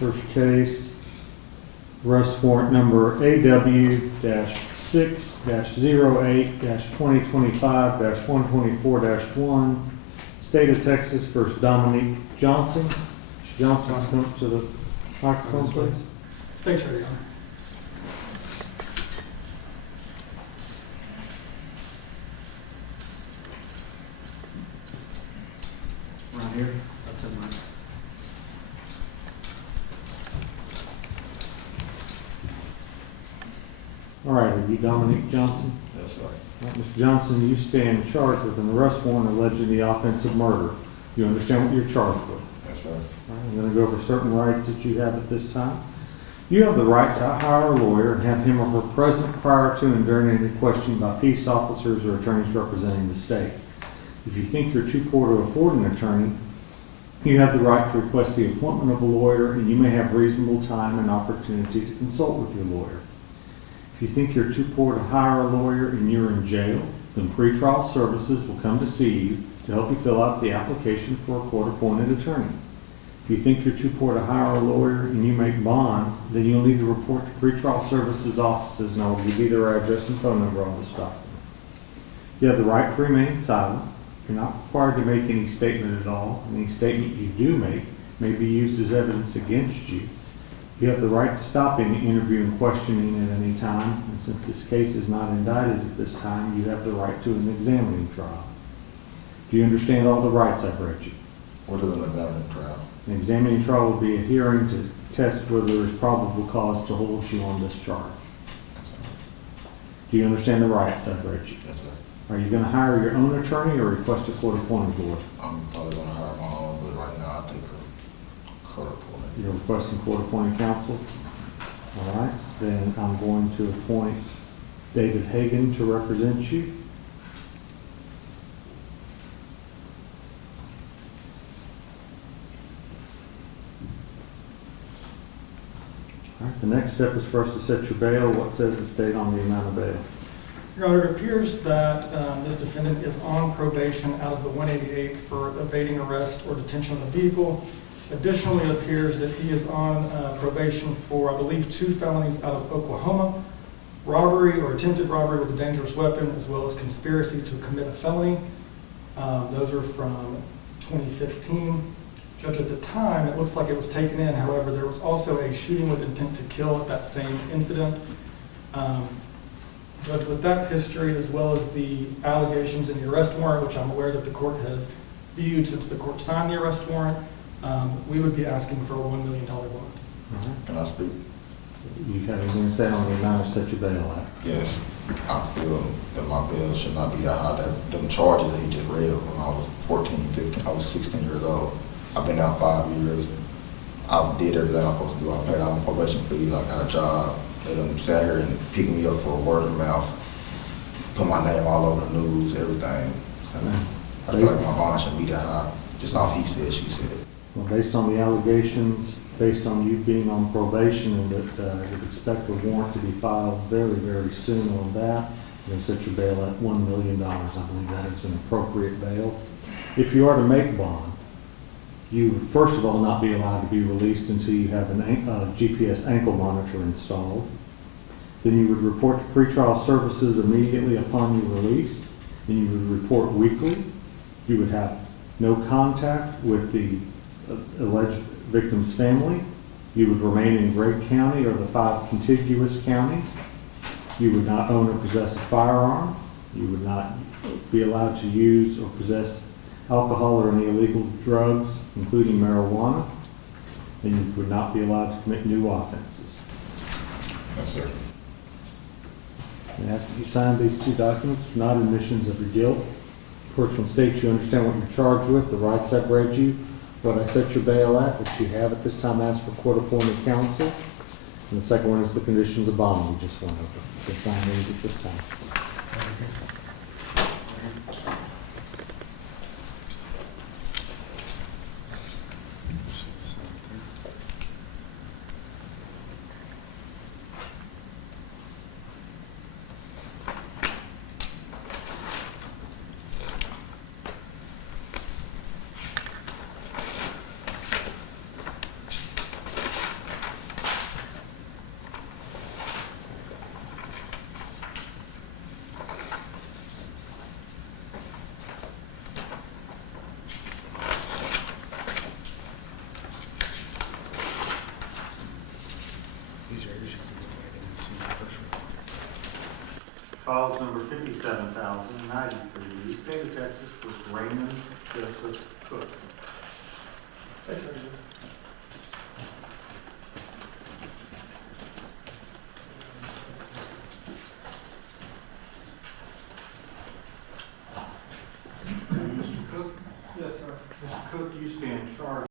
First case, arrest warrant number AW-6-08-2025-124-1, State of Texas versus Dominique Johnson. Mr. Johnson, come up to the microphone, please. State your Honor. Right here, that's in mine. All right, are you Dominique Johnson? Yes, sir. All right, Mr. Johnson, you stand charged with an arrest warrant alleging the offense of murder. You understand what you're charged with? Yes, sir. All right, I'm going to go over certain rights that you have at this time. You have the right to hire a lawyer and have him or her present prior to and during any questioning by peace officers or attorneys representing the state. If you think you're too poor to afford an attorney, you have the right to request the appointment of a lawyer, and you may have reasonable time and opportunity to consult with your lawyer. If you think you're too poor to hire a lawyer and you're in jail, then pretrial services will come to see you to help you fill out the application for a court-appointed attorney. If you think you're too poor to hire a lawyer and you make bond, then you'll need to report to pretrial services offices, and I will give you their address and phone number on this document. You have the right to remain silent. You're not required to make any statement at all. Any statement you do make may be used as evidence against you. You have the right to stop any interview and questioning at any time, and since this case is not indicted at this time, you have the right to an examining trial. Do you understand all the rights I've read you? What is an examining trial? An examining trial will be a hearing to test whether there is probable cause to hold you on this charge. Yes, sir. Do you understand the rights I've read you? Yes, sir. Are you going to hire your own attorney or request a court-appointed lawyer? I'm probably gonna hire my own, but right now I think a court appointment. You're requesting court-appointed counsel? All right, then I'm going to appoint David Hagan to represent you. All right, the next step is for us to set your bail. What says the state on the amount of bail? Your Honor, it appears that this defendant is on probation out of the 188 for evading arrest or detention of a vehicle. Additionally, it appears that he is on probation for, I believe, 2 felonies out of Oklahoma, robbery or attempted robbery with a dangerous weapon, as well as conspiracy to commit a felony. Those are from 2015. Judge, at the time, it looks like it was taken in. However, there was also a shooting with intent to kill at that same incident. Judge, with that history, as well as the allegations in the arrest warrant, which I'm aware that the court has viewed since the court signed the arrest warrant, we would be asking for a $1 million bond. All right. Can I speak? You have anything to say on the amount of set your bail at? Yes. I feel that my bail should not be that high. That them charges that he just read when I was 14, 15, I was 16 years old. I've been out 5 years. I did everything I'm supposed to do. I paid out my probation fee. I got a job. They done sat here and picked me up for word of mouth, put my name all over the news, everything. And I feel like my bond should be that high, just off he said, she said. Well, based on the allegations, based on you being on probation, and that you'd expect a warrant to be filed very, very soon on that, you're going to set your bail at $1 million. I believe that is an appropriate bail. If you are to make bond, you would first of all not be allowed to be released until you have a GPS ankle monitor installed. Then you would report to pretrial services immediately upon your release, and you would report weekly. You would have no contact with the alleged victim's family. You would remain in Gregg County or the 5 contiguous counties. You would not own or possess a firearm. You would not be allowed to use or possess alcohol or any illegal drugs, including marijuana. And you would not be allowed to commit new offenses. Yes, sir. I ask that you sign these 2 documents, not admissions of your guilt. First one states you understand what you're charged with, the rights I've read you, what I set your bail at, which you have at this time asked for court-appointed counsel. And the second one is the conditions of bond we just went over. You can sign these at this time. Calls number 57,093, State of Texas, with Raymond Joseph Cook. Thanks, Treasurer.